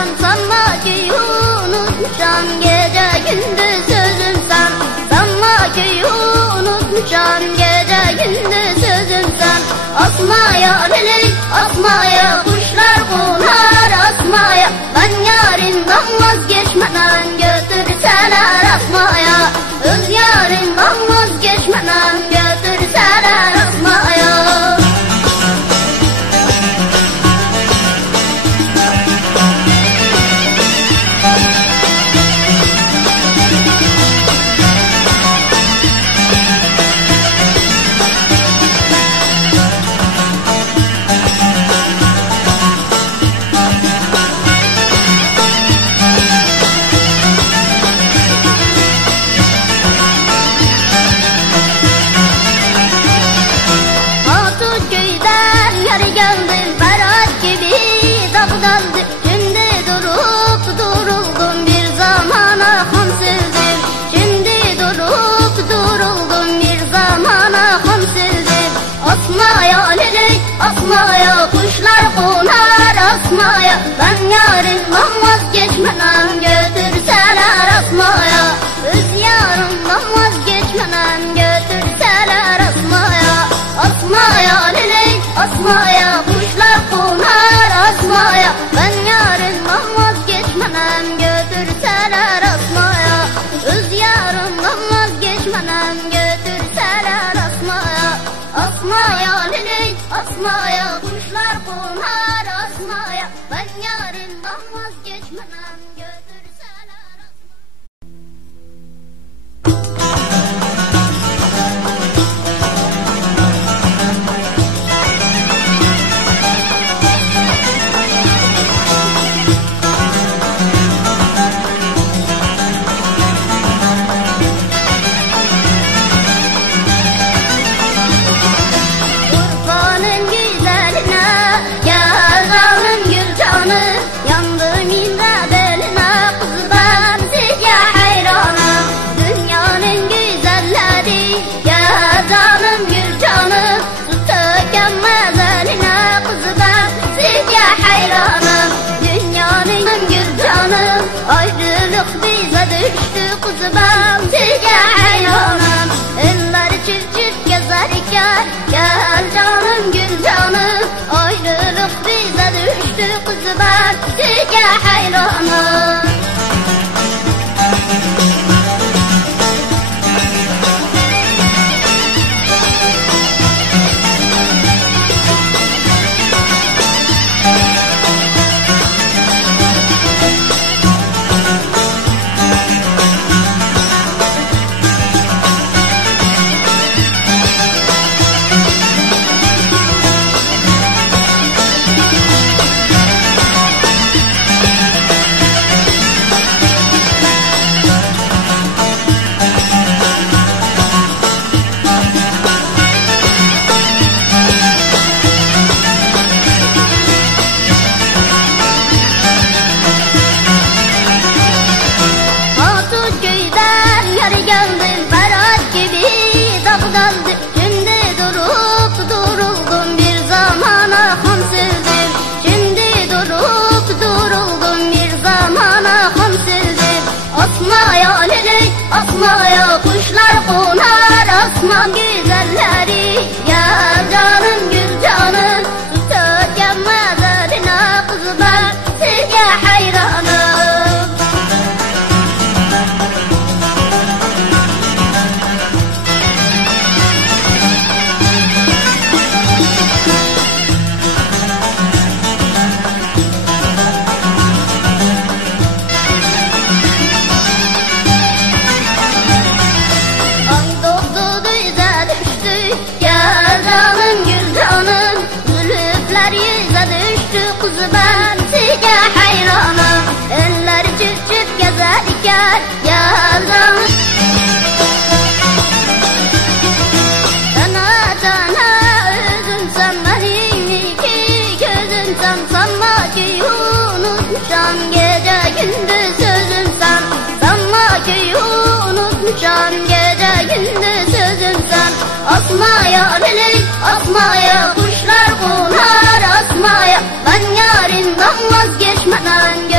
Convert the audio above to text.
sen, sanma ki unutmuşam, gece gündüz sözüm sen. Sanma ki unutmuşam, gece gündüz sözüm sen. Asmaya lelek, asmaya kuşlar konar, asmaya ben yarimden vazgeçmeden götürseler asmaya. Öz yarimden vazgeçmeden götürseler asmaya. Asmaya kuşlar konar, asmaya ben yarimden vazgeçmeden götürseler asmaya. Öz yarimden vazgeçmeden götürseler asmaya. Asmaya lelek, asmaya kuşlar konar, asmaya ben yarimden vazgeçmeden götürseler asmaya. Öz yarimden vazgeçmeden götürseler asmaya. Asmaya lelek, asmaya kuşlar konar, asmaya ben yarimden vazgeçmeden götürseler ayrılık bize düştü kızım, size hayranım. Eller çift çift gezerken gel canım gül canım. Ayrılık bize düştü kızım, size hayranım. Asmaya kuşlar konar, asman güzelleri. Gel canım gül canım, tut gelmez eline kızlar, size hayranım. Kızı ben size hayranım. Eller çift çift gezerken gel canım. Sana sana özüm sen, benim iki gözüm sen. Sanma ki unutmuşam, gece gündüz sözüm sen. Sanma ki unutmuşam, gece gündüz sözüm sen. Asmaya lelek, asmaya kuşlar konar, asmaya ben yarimden vazgeçmeden